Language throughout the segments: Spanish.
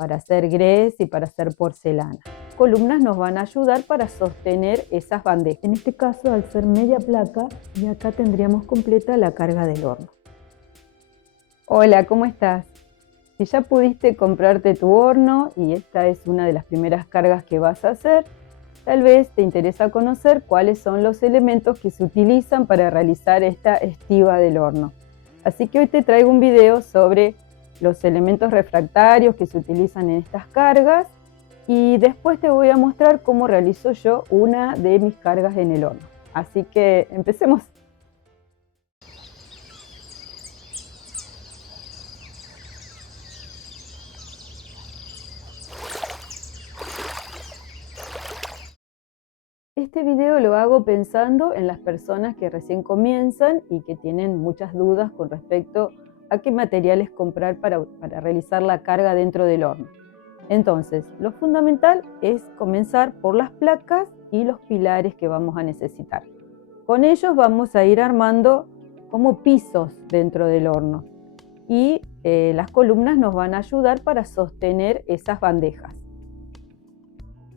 para hacer grés y para hacer porcelana. Las columnas nos van a ayudar para sostener esas bandejas. En este caso, al ser media placa, y acá tendríamos completa la carga del horno. Hola, ¿cómo estás? Si ya pudiste comprarte tu horno y esta es una de las primeras cargas que vas a hacer, tal vez te interesa conocer cuáles son los elementos que se utilizan para realizar esta estiba del horno. Así que hoy te traigo un video sobre los elementos refractarios que se utilizan en estas cargas y después te voy a mostrar cómo realizo yo una de mis cargas en el horno. Así que empecemos. Este video lo hago pensando en las personas que recién comienzan y que tienen muchas dudas con respecto a qué materiales comprar para realizar la carga dentro del horno. Entonces, lo fundamental es comenzar por las placas y los pilares que vamos a necesitar. Con ellos vamos a ir armando como pisos dentro del horno y las columnas nos van a ayudar para sostener esas bandejas.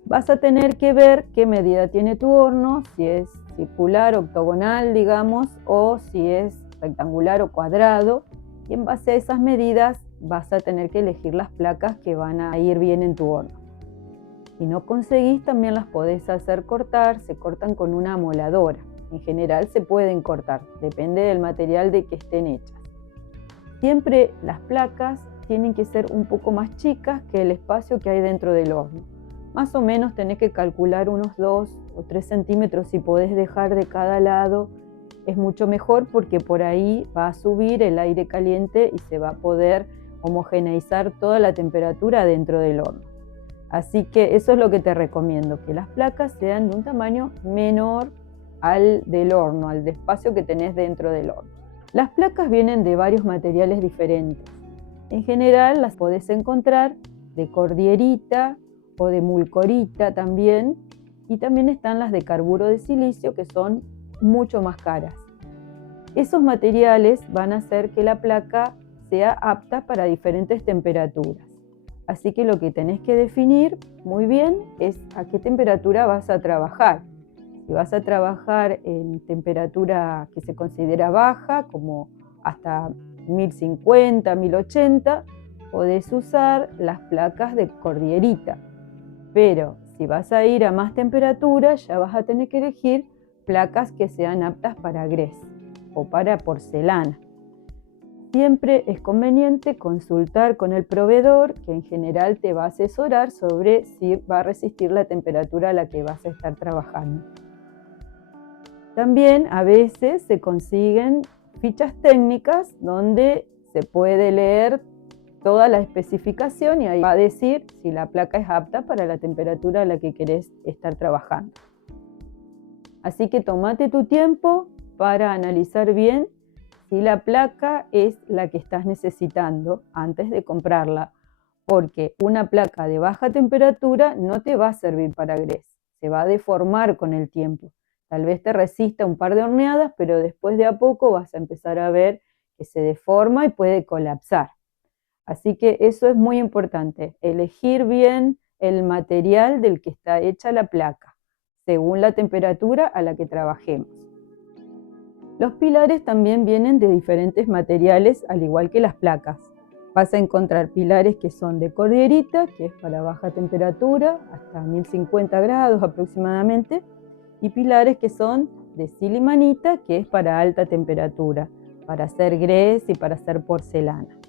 Vas a tener que ver qué medida tiene tu horno, si es circular, octogonal, digamos, o si es rectangular o cuadrado. Y en base a esas medidas vas a tener que elegir las placas que van a ir bien en tu horno. Si no conseguís, también las podés hacer cortar, se cortan con una amoladora. En general se pueden cortar, depende del material de que estén hechas. Siempre las placas tienen que ser un poco más chicas que el espacio que hay dentro del horno. Más o menos tenés que calcular unos 2 o 3 centímetros si podés dejar de cada lado. Es mucho mejor porque por ahí va a subir el aire caliente y se va a poder homogeneizar toda la temperatura dentro del horno. Así que eso es lo que te recomiendo, que las placas sean de un tamaño menor al del horno, al espacio que tenés dentro del horno. Las placas vienen de varios materiales diferentes. En general las podés encontrar de cordierita o de mulcorita también, y también están las de carburo de silicio que son mucho más caras. Esos materiales van a hacer que la placa sea apta para diferentes temperaturas. Así que lo que tenés que definir muy bien es a qué temperatura vas a trabajar. Si vas a trabajar en temperatura que se considera baja, como hasta 1050, 1080, podés usar las placas de cordierita. Pero si vas a ir a más temperatura, ya vas a tener que elegir placas que sean aptas para grés o para porcelana. Siempre es conveniente consultar con el proveedor, que en general te va a asesorar sobre si va a resistir la temperatura a la que vas a estar trabajando. También a veces se consiguen fichas técnicas donde se puede leer toda la especificación y ahí va a decir si la placa es apta para la temperatura a la que querés estar trabajando. Así que tómate tu tiempo para analizar bien si la placa es la que estás necesitando antes de comprarla, porque una placa de baja temperatura no te va a servir para grés, se va a deformar con el tiempo. Tal vez te resista un par de horneadas, pero después de a poco vas a empezar a ver que se deforma y puede colapsar. Así que eso es muy importante, elegir bien el material del que está hecha la placa, según la temperatura a la que trabajemos. Los pilares también vienen de diferentes materiales, al igual que las placas. Vas a encontrar pilares que son de cordierita, que es para baja temperatura, hasta 1050 grados aproximadamente, y pilares que son de silimanita, que es para alta temperatura, para hacer grés y para hacer porcelana.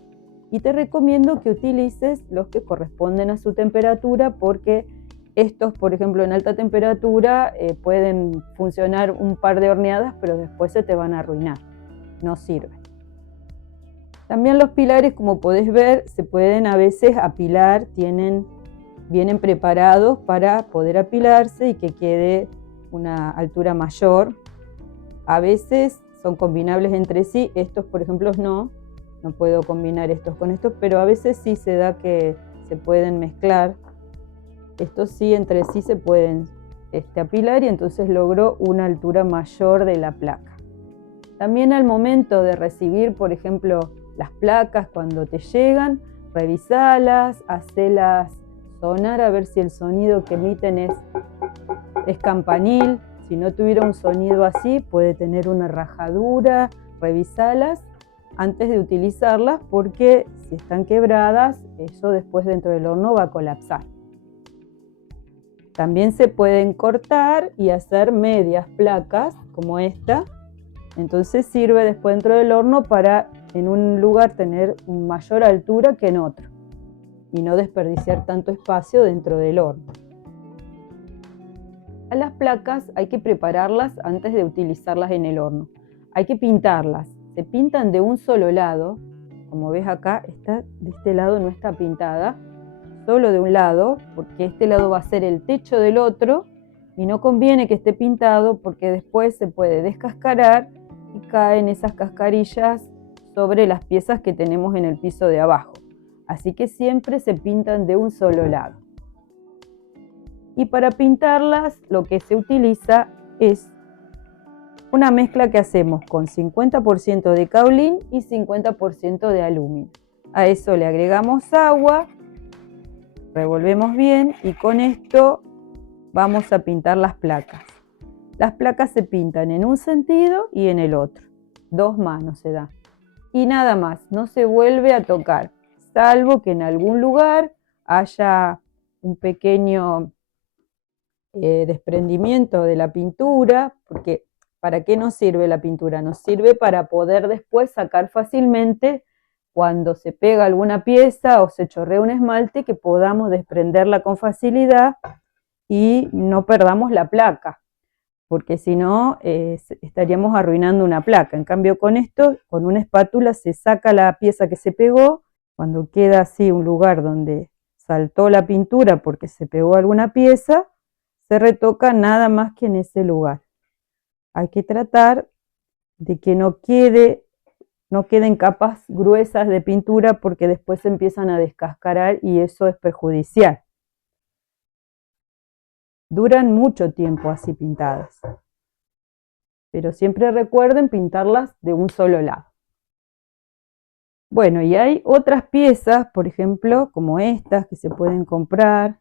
Y te recomiendo que utilices los que corresponden a su temperatura porque estos, por ejemplo, en alta temperatura pueden funcionar un par de horneadas, pero después se te van a arruinar, no sirven. También los pilares, como podés ver, se pueden a veces apilar, vienen preparados para poder apilarse y que quede una altura mayor. A veces son combinables entre sí, estos por ejemplo no puedo combinar estos con estos, pero a veces sí se da que se pueden mezclar. Estos sí entre sí se pueden apilar y entonces logro una altura mayor de la placa. También al momento de recibir, por ejemplo, las placas cuando te llegan, revisalas, hacelas sonar a ver si el sonido que emiten es campanil. Si no tuviera un sonido así, puede tener una rajadura. Revisalas antes de utilizarlas porque si están quebradas, eso después dentro del horno va a colapsar. También se pueden cortar y hacer medias placas como esta. Entonces sirve después dentro del horno para en un lugar tener mayor altura que en otro y no desperdiciar tanto espacio dentro del horno. A las placas hay que prepararlas antes de utilizarlas en el horno. Hay que pintarlas. Se pintan de un solo lado. Como ves acá, de este lado no está pintada, solo de un lado, porque este lado va a ser el techo del otro y no conviene que esté pintado porque después se puede descascarar y caen esas cascarillas sobre las piezas que tenemos en el piso de abajo. Así que siempre se pintan de un solo lado. Y para pintarlas lo que se utiliza es una mezcla que hacemos con 50% de kaolín y 50% de aluminio. A eso le agregamos agua, revolvemos bien y con esto vamos a pintar las placas. Las placas se pintan en un sentido y en el otro. 2 manos se da. Y nada más, no se vuelve a tocar, salvo que en algún lugar haya un pequeño desprendimiento de la pintura, porque ¿para qué nos sirve la pintura? Nos sirve para poder después sacar fácilmente cuando se pega alguna pieza o se chorrea un esmalte, que podamos desprenderla con facilidad y no perdamos la placa, porque si no estaríamos arruinando una placa. En cambio con esto, con una espátula se saca la pieza que se pegó. Cuando queda así un lugar donde saltó la pintura porque se pegó alguna pieza, se retoca nada más que en ese lugar. Hay que tratar de que no queden capas gruesas de pintura porque después se empiezan a descascarar y eso es perjudicial. Duran mucho tiempo así pintadas, pero siempre recuerden pintarlas de un solo lado. Bueno, y hay otras piezas, por ejemplo, como estas que se pueden comprar,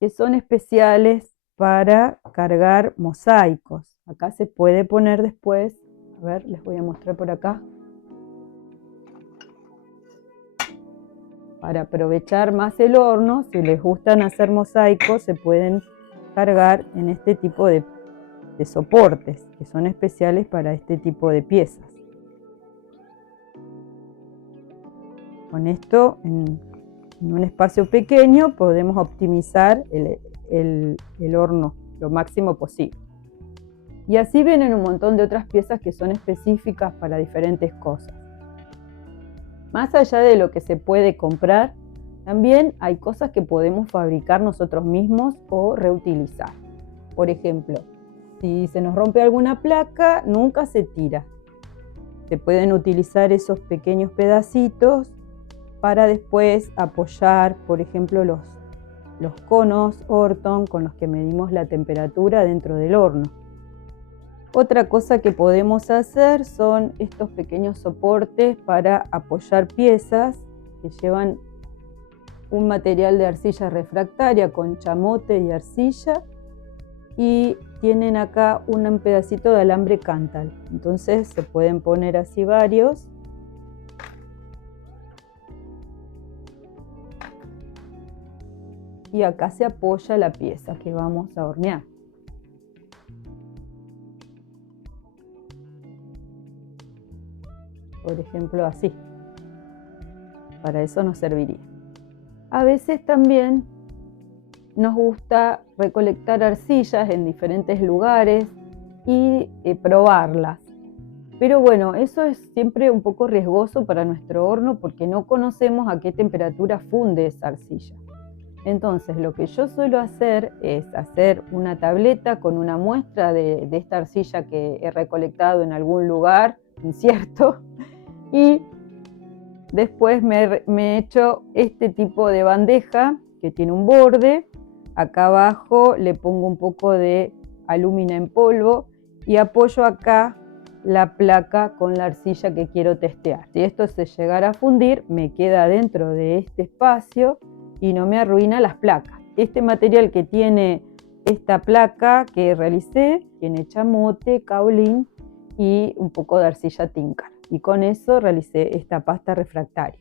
que son especiales para cargar mosaicos. Acá se puede poner después, a ver, les voy a mostrar por acá. Para aprovechar más el horno, si les gustan hacer mosaicos, se pueden cargar en este tipo de soportes, que son especiales para este tipo de piezas. Con esto, en un espacio pequeño, podemos optimizar el horno lo máximo posible. Y así vienen un montón de otras piezas que son específicas para diferentes cosas. Más allá de lo que se puede comprar, también hay cosas que podemos fabricar nosotros mismos o reutilizar. Por ejemplo, si se nos rompe alguna placa, nunca se tira. Se pueden utilizar esos pequeños pedacitos para después apoyar, por ejemplo, los conos Orton con los que medimos la temperatura dentro del horno. Otra cosa que podemos hacer son estos pequeños soportes para apoyar piezas que llevan un material de arcilla refractaria con chamote y arcilla y tienen acá un pedacito de alambre Cantal. Entonces se pueden poner así varios. Y acá se apoya la pieza que vamos a hornear. Por ejemplo, así. Para eso nos serviría. A veces también nos gusta recolectar arcillas en diferentes lugares y probarlas. Pero bueno, eso es siempre un poco riesgoso para nuestro horno porque no conocemos a qué temperatura funde esa arcilla. Entonces, lo que yo suelo hacer es hacer una tableta con una muestra de esta arcilla que he recolectado en algún lugar incierto y después me he hecho este tipo de bandeja que tiene un borde. Acá abajo le pongo un poco de alúmina en polvo y apoyo acá la placa con la arcilla que quiero testear. Si esto se llegara a fundir, me queda dentro de este espacio y no me arruina las placas. Este material que tiene esta placa que realicé tiene chamote, caolín y un poco de arcilla Tinker. Y con eso realicé esta pasta refractaria.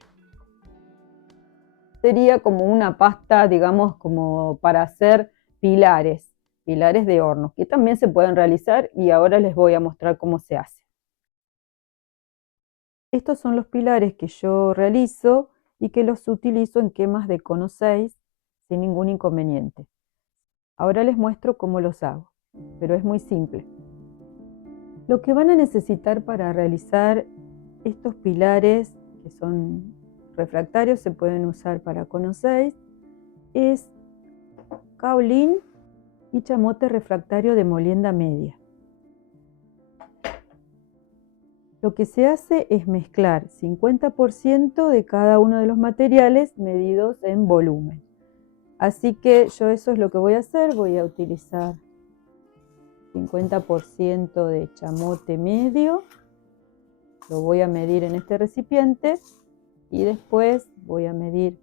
Sería como una pasta, digamos, como para hacer pilares de horno, que también se pueden realizar y ahora les voy a mostrar cómo se hace. Estos son los pilares que yo realizo y que los utilizo en quemas de cono 6 sin ningún inconveniente. Ahora les muestro cómo los hago, pero es muy simple. Lo que van a necesitar para realizar estos pilares, que son refractarios, se pueden usar para cono 6, es caolín y chamote refractario de molienda media. Lo que se hace es mezclar 50% de cada uno de los materiales medidos en volumen. Así que yo eso es lo que voy a hacer, voy a utilizar 50% de chamote medio, lo voy a medir en este recipiente y después voy a medir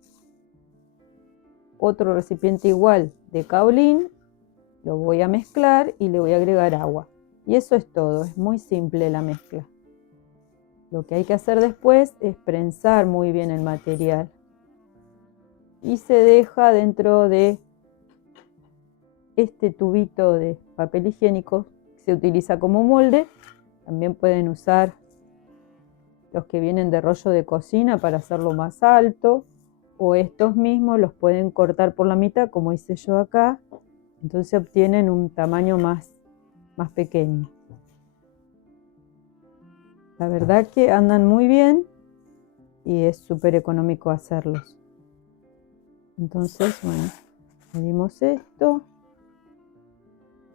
otro recipiente igual de caolín, lo voy a mezclar y le voy a agregar agua. Y eso es todo, es muy simple la mezcla. Lo que hay que hacer después es prensar muy bien el material y se deja dentro de este tubito de papel higiénico que se utiliza como molde. También pueden usar los que vienen de rollo de cocina para hacerlo más alto, o estos mismos los pueden cortar por la mitad como hice yo acá, entonces obtienen un tamaño más pequeño. La verdad que andan muy bien y es súper económico hacerlos. Entonces, bueno, medimos esto.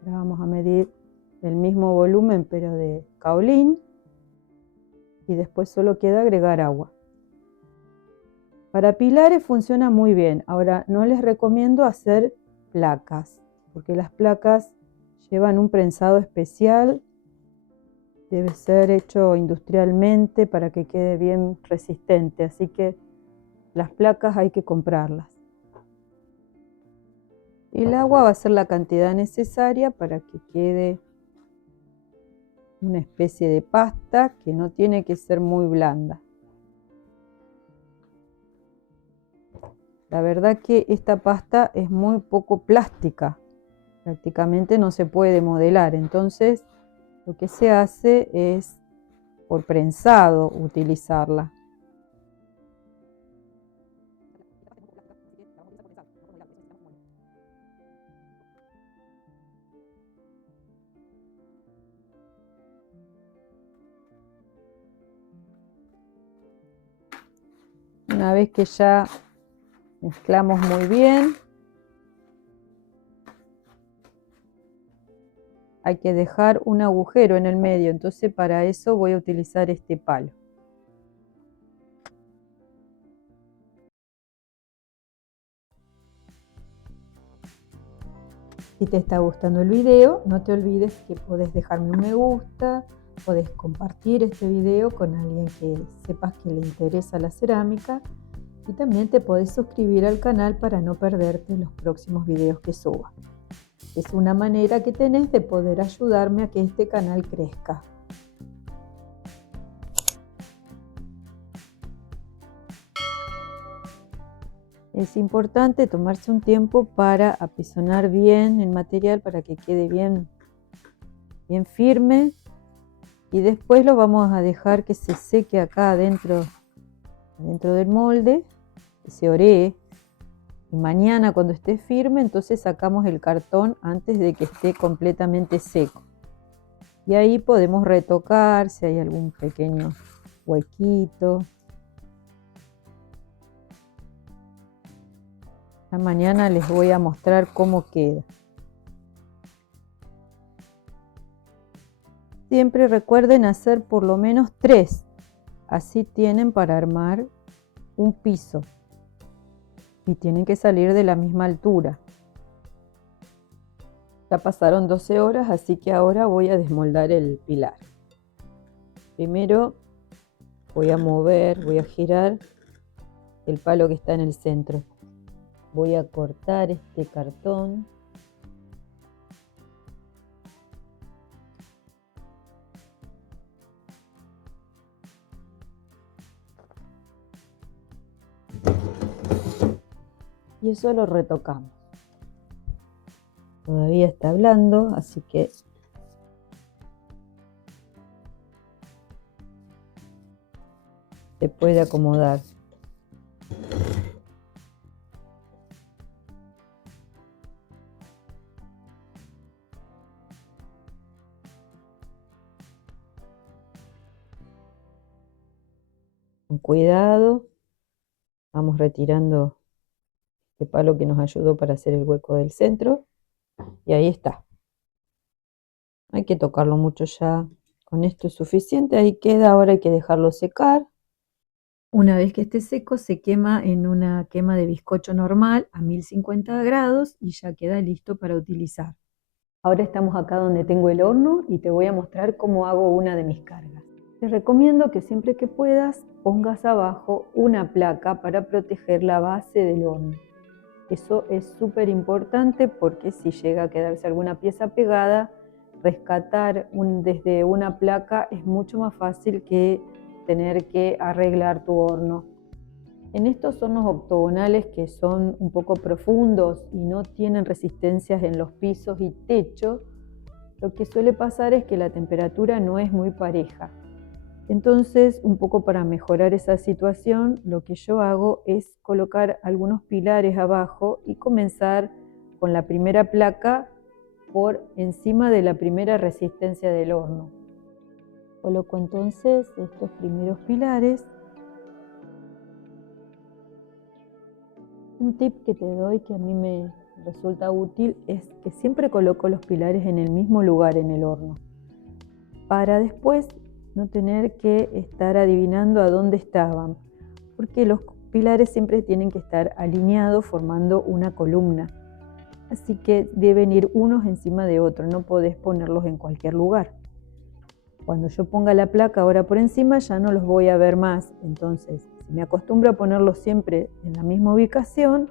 Ahora vamos a medir el mismo volumen pero de caolín y después solo queda agregar agua. Para pilares funciona muy bien. Ahora no les recomiendo hacer placas porque las placas llevan un prensado especial. Debe ser hecho industrialmente para que quede bien resistente, así que las placas hay que comprarlas. El agua va a ser la cantidad necesaria para que quede una especie de pasta que no tiene que ser muy blanda. La verdad que esta pasta es muy poco plástica, prácticamente no se puede modelar, entonces lo que se hace es por prensado utilizarla. Una vez que ya mezclamos muy bien, hay que dejar un agujero en el medio, entonces para eso voy a utilizar este palo. Si te está gustando el video, no te olvides que podés dejarme un me gusta, podés compartir este video con alguien que sepas que le interesa la cerámica y también te podés suscribir al canal para no perderte los próximos videos que suba. Es una manera que tenés de poder ayudarme a que este canal crezca. Es importante tomarse un tiempo para apisonar bien el material para que quede bien firme y después lo vamos a dejar que se seque acá adentro del molde, que se oree, y mañana cuando esté firme entonces sacamos el cartón antes de que esté completamente seco y ahí podemos retocar si hay algún pequeño huequito. Mañana les voy a mostrar cómo queda. Siempre recuerden hacer por lo menos 3, así tienen para armar un piso y tienen que salir de la misma altura. Ya pasaron 12 horas, así que ahora voy a desmoldar el pilar. Primero voy a mover, voy a girar el palo que está en el centro. Voy a cortar este cartón. Y eso lo retocamos. Todavía está blando, así que se puede acomodar. Con cuidado, vamos retirando este palo que nos ayudó para hacer el hueco del centro. Y ahí está. No hay que tocarlo mucho ya. Con esto es suficiente. Ahí queda. Ahora hay que dejarlo secar. Una vez que esté seco, se quema en una quema de bizcocho normal a 1050 grados y ya queda listo para utilizar. Ahora estamos acá donde tengo el horno y te voy a mostrar cómo hago una de mis cargas. Te recomiendo que siempre que puedas pongas abajo una placa para proteger la base del horno. Eso es súper importante porque si llega a quedarse alguna pieza pegada, rescatar desde una placa es mucho más fácil que tener que arreglar tu horno. En estos hornos octogonales que son un poco profundos y no tienen resistencias en los pisos y techo, lo que suele pasar es que la temperatura no es muy pareja. Entonces, un poco para mejorar esa situación, lo que yo hago es colocar algunos pilares abajo y comenzar con la primera placa por encima de la primera resistencia del horno. Coloco entonces estos primeros pilares. Un tip que te doy que a mí me resulta útil es que siempre coloco los pilares en el mismo lugar en el horno, para después no tener que estar adivinando a dónde estaban, porque los pilares siempre tienen que estar alineados formando una columna, así que deben ir unos encima de otros, no podés ponerlos en cualquier lugar. Cuando yo ponga la placa ahora por encima ya no los voy a ver más, entonces si me acostumbro a ponerlos siempre en la misma ubicación,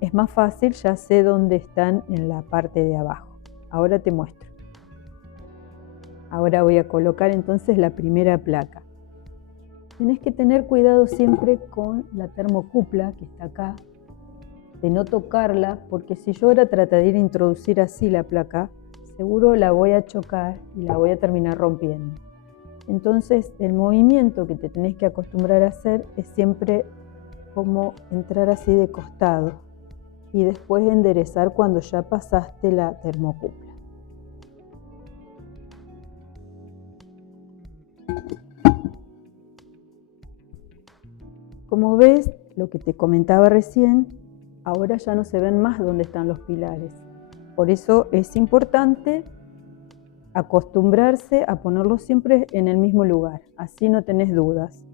es más fácil, ya sé dónde están en la parte de abajo. Ahora te muestro. Ahora voy a colocar entonces la primera placa. Tenés que tener cuidado siempre con la termocupla que está acá, de no tocarla, porque si yo ahora trataría de introducir así la placa, seguro la voy a chocar y la voy a terminar rompiendo. Entonces el movimiento que te tenés que acostumbrar a hacer es siempre como entrar así de costado y después enderezar cuando ya pasaste la termocupla. Como ves, lo que te comentaba recién, ahora ya no se ven más dónde están los pilares. Por eso es importante acostumbrarse a ponerlos siempre en el mismo lugar, así no tenés dudas.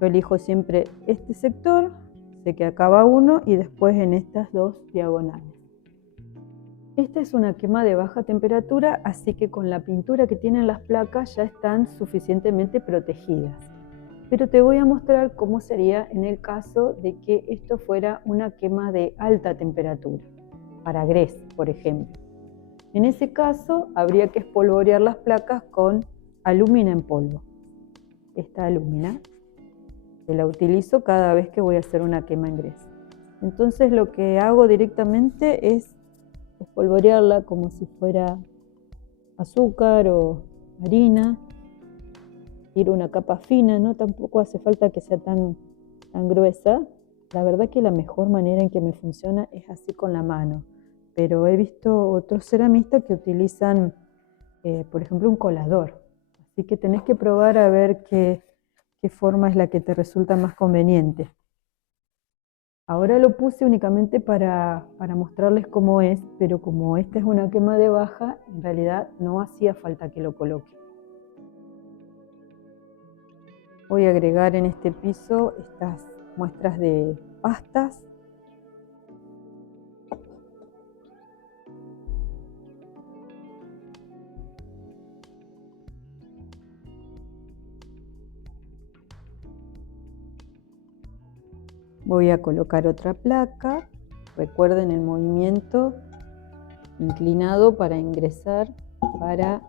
Yo elijo siempre este sector, sé que acá va uno y después en estas dos diagonales. Esta es una quema de baja temperatura, así que con la pintura que tienen las placas ya están suficientemente protegidas. Pero te voy a mostrar cómo sería en el caso de que esto fuera una quema de alta temperatura, para grés, por ejemplo. En ese caso, habría que espolvorear las placas con alúmina en polvo. Esta alúmina que la utilizo cada vez que voy a hacer una quema en grés. Entonces lo que hago directamente es espolvorearla como si fuera azúcar o harina. Tiro una capa fina, ¿no? Tampoco hace falta que sea tan gruesa. La verdad que la mejor manera en que me funciona es así con la mano. Pero he visto otros ceramistas que utilizan, por ejemplo, un colador. Así que tenés que probar a ver qué forma es la que te resulta más conveniente. Ahora lo puse únicamente para mostrarles cómo es, pero como esta es una quema de baja, en realidad no hacía falta que lo coloque. Voy a agregar en este piso estas muestras de pastas. Voy a colocar otra placa. Recuerden el movimiento inclinado para ingresar, para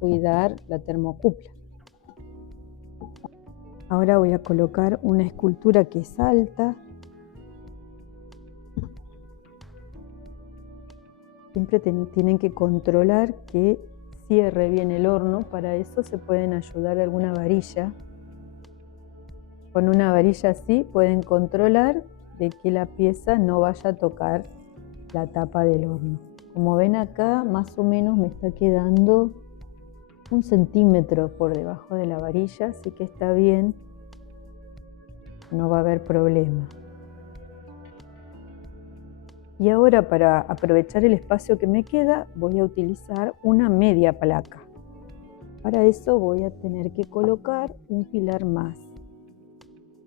cuidar la termocupla. Ahora voy a colocar una escultura que es alta. Siempre tienen que controlar que cierre bien el horno. Para eso se pueden ayudar alguna varilla. Con una varilla así pueden controlar de que la pieza no vaya a tocar la tapa del horno. Como ven acá, más o menos me está quedando 1 centímetro por debajo de la varilla, así que está bien, no va a haber problema. Y ahora, para aprovechar el espacio que me queda, voy a utilizar una media placa. Para eso voy a tener que colocar un pilar más,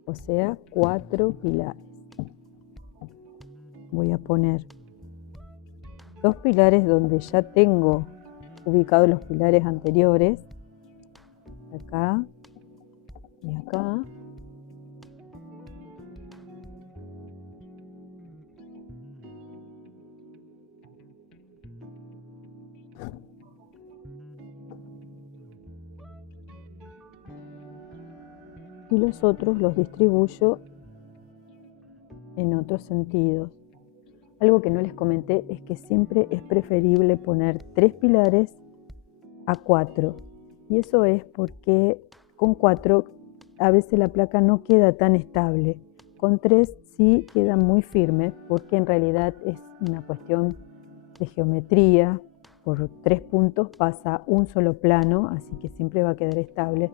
o sea, 4 pilares. Voy a poner 2 pilares donde ya tengo ubicados los pilares anteriores, acá y acá. Y los otros los distribuyo en otros sentidos. Algo que no les comenté es que siempre es preferible poner 3 pilares a 4. Y eso es porque con 4 a veces la placa no queda tan estable. Con 3 sí queda muy firme, porque en realidad es una cuestión de geometría. Por 3 puntos pasa un solo plano, así que siempre va a quedar estable.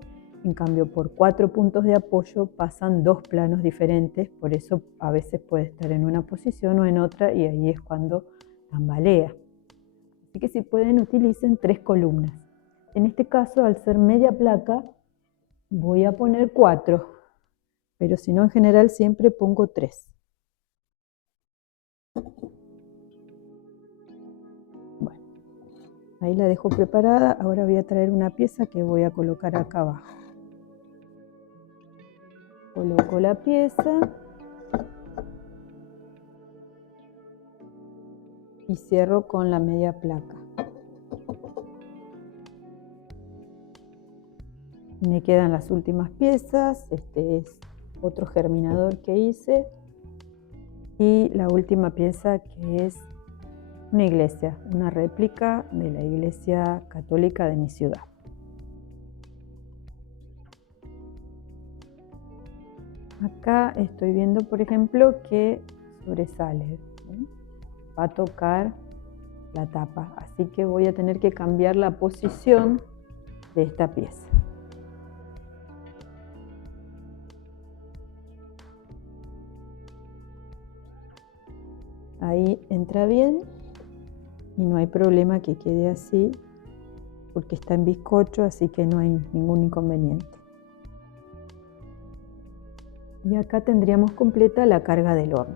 En cambio, por 4 puntos de apoyo pasan 2 planos diferentes, por eso a veces puede estar en una posición o en otra, y ahí es cuando tambalea. Así que si pueden, utilicen 3 columnas. En este caso, al ser media placa, voy a poner 4, pero si no, en general siempre pongo 3. Bueno, ahí la dejo preparada. Ahora voy a traer una pieza que voy a colocar acá abajo. Coloco la pieza y cierro con la media placa. Y me quedan las últimas piezas. Este es otro germinador que hice. Y la última pieza, que es una iglesia, una réplica de la iglesia católica de mi ciudad. Acá estoy viendo, por ejemplo, que sobresale, ¿sí? Va a tocar la tapa, así que voy a tener que cambiar la posición de esta pieza. Ahí entra bien y no hay problema que quede así, porque está en bizcocho, así que no hay ningún inconveniente. Y acá tendríamos completa la carga del horno.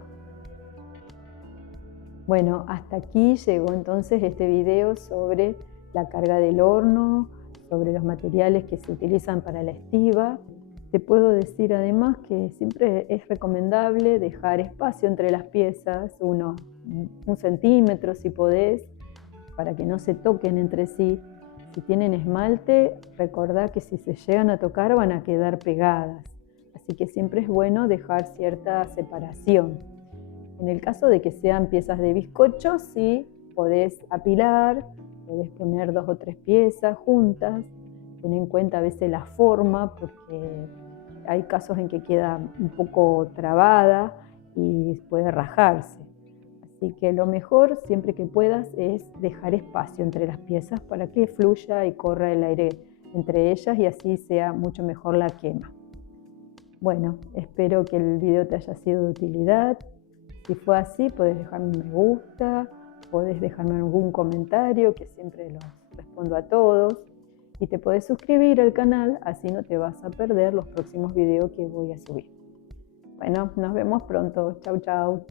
Bueno, hasta aquí llegó entonces este video sobre la carga del horno, sobre los materiales que se utilizan para la estiba. Te puedo decir además que siempre es recomendable dejar espacio entre las piezas, unos 1 centímetro si podés, para que no se toquen entre sí. Si tienen esmalte, recordá que si se llegan a tocar van a quedar pegadas. Así que siempre es bueno dejar cierta separación. En el caso de que sean piezas de bizcocho, sí, podés apilar, podés poner 2 o 3 piezas juntas. Ten en cuenta a veces la forma, porque hay casos en que queda un poco trabada y puede rajarse. Así que lo mejor, siempre que puedas, es dejar espacio entre las piezas para que fluya y corra el aire entre ellas, y así sea mucho mejor la quema. Bueno, espero que el video te haya sido de utilidad. Si fue así, puedes dejarme un me gusta, puedes dejarme algún comentario, que siempre los respondo a todos. Y te puedes suscribir al canal, así no te vas a perder los próximos videos que voy a subir. Bueno, nos vemos pronto. Chau, chau.